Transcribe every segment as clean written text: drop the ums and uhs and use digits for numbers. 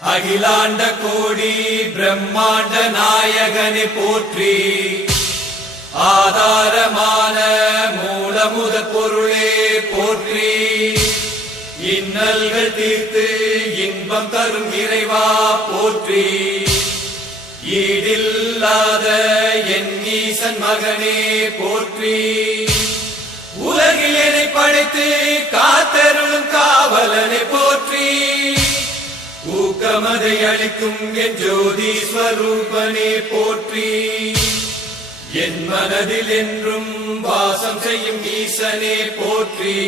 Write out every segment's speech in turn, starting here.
அகிலாண்ட கோடி பிரம்மாண்ட நாயகனை போற்றி, ஆதாரமான மூலமுத பொருளே போற்றி, இன்னல்கள் தீர்த்து இன்பம் தரும் இறைவா போற்றி, ஈடில்லாத என் ஈசன் மகனே போற்றி, உலகில் என்னை படைத்து காத்தருளும் காவலனை போற்றி, ஊக்கமதை அளிக்கும் என் ஜோதி ஸ்வரூபனே போற்றி, என் மனதில் என்றும் வாசம் செய்யும் ஈசனே போற்றி,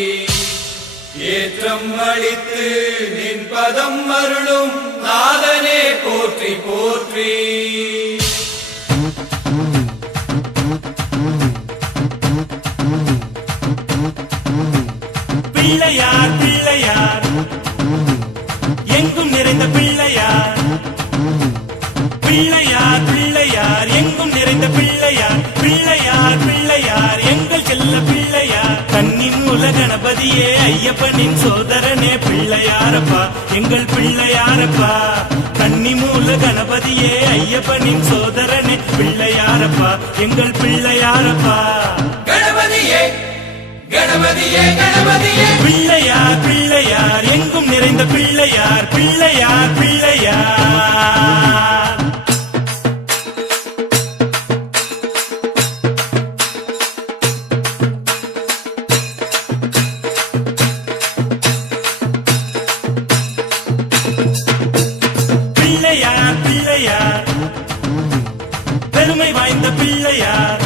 ஏற்றம் அளித்து நின் பதம் அருளும் நாதனே போற்றி போற்றி. பிள்ளையார் பிள்ளையார் எங்கும் நிறைந்த பிள்ளையார், பிள்ளையார் பிள்ளையார் எங்கும் நிறைந்த பிள்ளையார், பிள்ளையார் பிள்ளையார் எங்கள் செல்ல பிள்ளையார், கன்னி மூல கணபதியே ஐயப்பனின் சோதரனே பிள்ளையாரப்பா எங்கள் பிள்ளையாரப்பா, கன்னி மூல கணபதியே ஐயப்பனின் சோதரனே பிள்ளையாரப்பா எங்கள் பிள்ளையாரப்பா, கணபதியே கணபதியே கணபதியே, பிள்ளையார் பிள்ளையார் எங்கும் நிறைந்த பிள்ளையார், பிள்ளையார் பிள்ளையார். பிள்ளையார் பிள்ளையார் பெருமை வாய்ந்த பிள்ளையார்,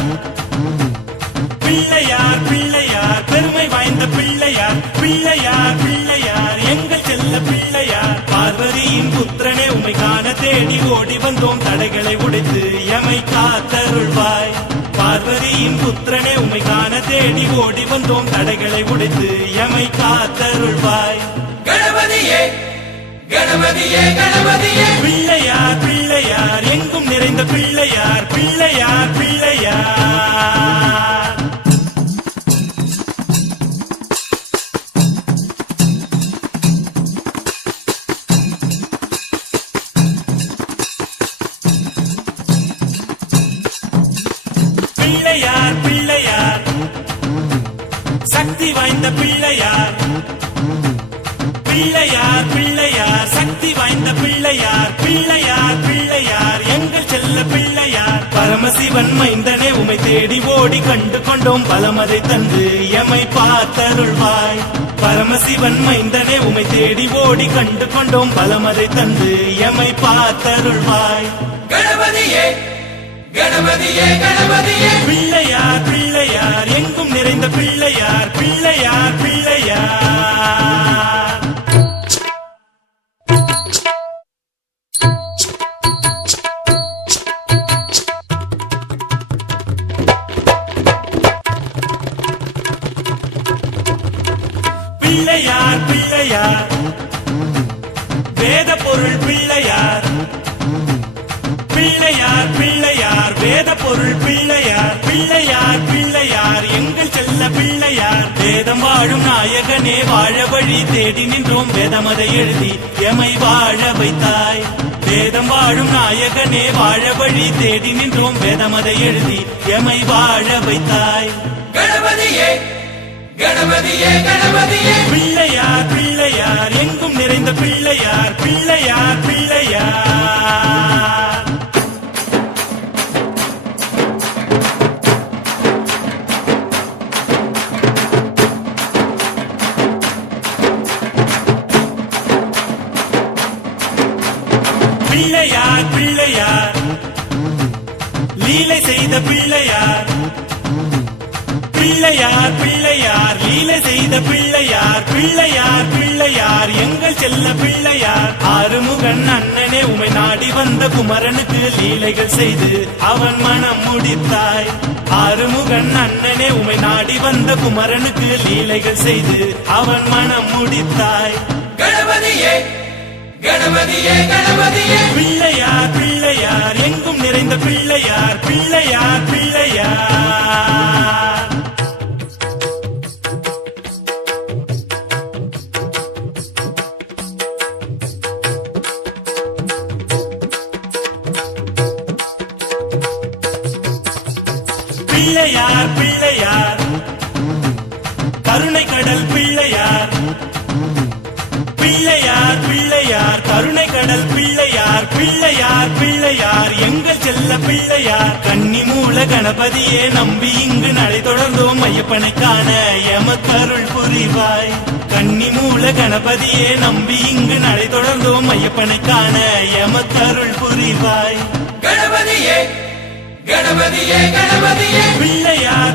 பிள்ளையார் பிள்ளையார் பெருமை வாய்ந்த பிள்ளையார், பிள்ளையார் பிள்ளையார் எங்கள் செல்ல பிள்ளையார், பார்வதியின் புத்திரனே உமை காண தேடி ஓடி வந்தோம் தடைகளை உடைத்து எமை காத்தருள்வாய், பார்வதியின் புத்திரனே உமை காண தேடி ஓடி வந்தோம் தடைகளை உடைத்து எமை காத்தருள்வாய், கணபதியே கணபதியே கணபதியே, பிள்ளையார் பிள்ளையார் எங்கும் நிறைந்த பிள்ளையார், பிள்ளையார் பிள்ளையார். பிள்ளையார் பிள்ளையார் சக்தி வாய்ந்த பிள்ளையார், பிள்ளையார் பிள்ளையார் சக்தி வாய்ந்த பிள்ளையார், பிள்ளையார் பிள்ளையார் எங்கள் செல்ல பிள்ளையார், பரமசிவன் மைந்தனே உமை தேடி ஓடி கண்டு கொண்டோம் பலமதை தந்து எமை பார்த்தருள்வாய், பரமசிவன் மைந்தனே உமை தேடி ஓடி கண்டு கொண்டோம் பலமதை தந்து எமை பார்த்தருள்வாய், கணபதியே கணபதியே கணபதியே, பிள்ளையார் பிள்ளையார் எங்கும் நிறைந்த பிள்ளையார், பிள்ளையார் பிள்ளையார். பிள்ளையார் பிள்ளையார் வேத பொருள் பிள்ளையார், பிள்ளையார் பிள்ளையார் வேத பொருள் பிள்ளையார், பிள்ளையார் பிள்ளையார் எங்கள் செல்ல பிள்ளையார், வேதம் வாழும் நாயகனே வாழ வழி தேடி நின்றோம் வேதமதை எழுதி எமை வாழ வைத்தாய், வேதம் வாழும் நாயகனே வாழ வழி தேடி நின்றோம் வேதமதை எழுதி எமை வாழ வைத்தாய், கணபதியே கணபதியே கணபதியே, பிள்ளையார் பிள்ளையார் எங்கும் நிறைந்த பிள்ளையார், பிள்ளையார் பிள்ளையார். பிள்ளையார் பிள்ளையார் லீலை செய்த பிள்ளையார், பிள்ளையார் பிள்ளையார் லீலை செய்த பிள்ளையார், பிள்ளையார் பிள்ளையார் எங்கள் செல்ல பிள்ளையார், ஆறுமுகன் அண்ணனே உமை நாடி வந்த குமரனுக்கு லீலைகள் செய்து அவன் மனம் முடித்தாய், ஆறுமுகன் அண்ணனே உமை நாடி வந்த குமரனுக்கு லீலைகள் செய்து அவன் மனம் முடித்தாய், கணபதியே கணபதியே கணபதியே, பிள்ளையார் பிள்ளையார் எங்கும் நிறைந்த பிள்ளையார், பிள்ளையார் பிள்ளையார். பிள்ளையார் பிள்ளையார் கருணை கடல் பிள்ளையார் பிள்ளையார் பிள்ளையார் கருணை கடல் பிள்ளையார் பிள்ளையார் பிள்ளையார் எங்கள் செல்ல பிள்ளையார் கன்னி மூல கணபதியே நம்பி இங்கு நடை தொடர்ந்தோம் ஐயப்பனை காண எமக்கருள் புரிவாய் கன்னி மூல கணபதியே நம்பி இங்கு நடை தொடர்ந்தோம் ஐயப்பனை காண எமக்கருள் புரிவாய் கணபதியே கணபதியே கணபதியே பிள்ளையார்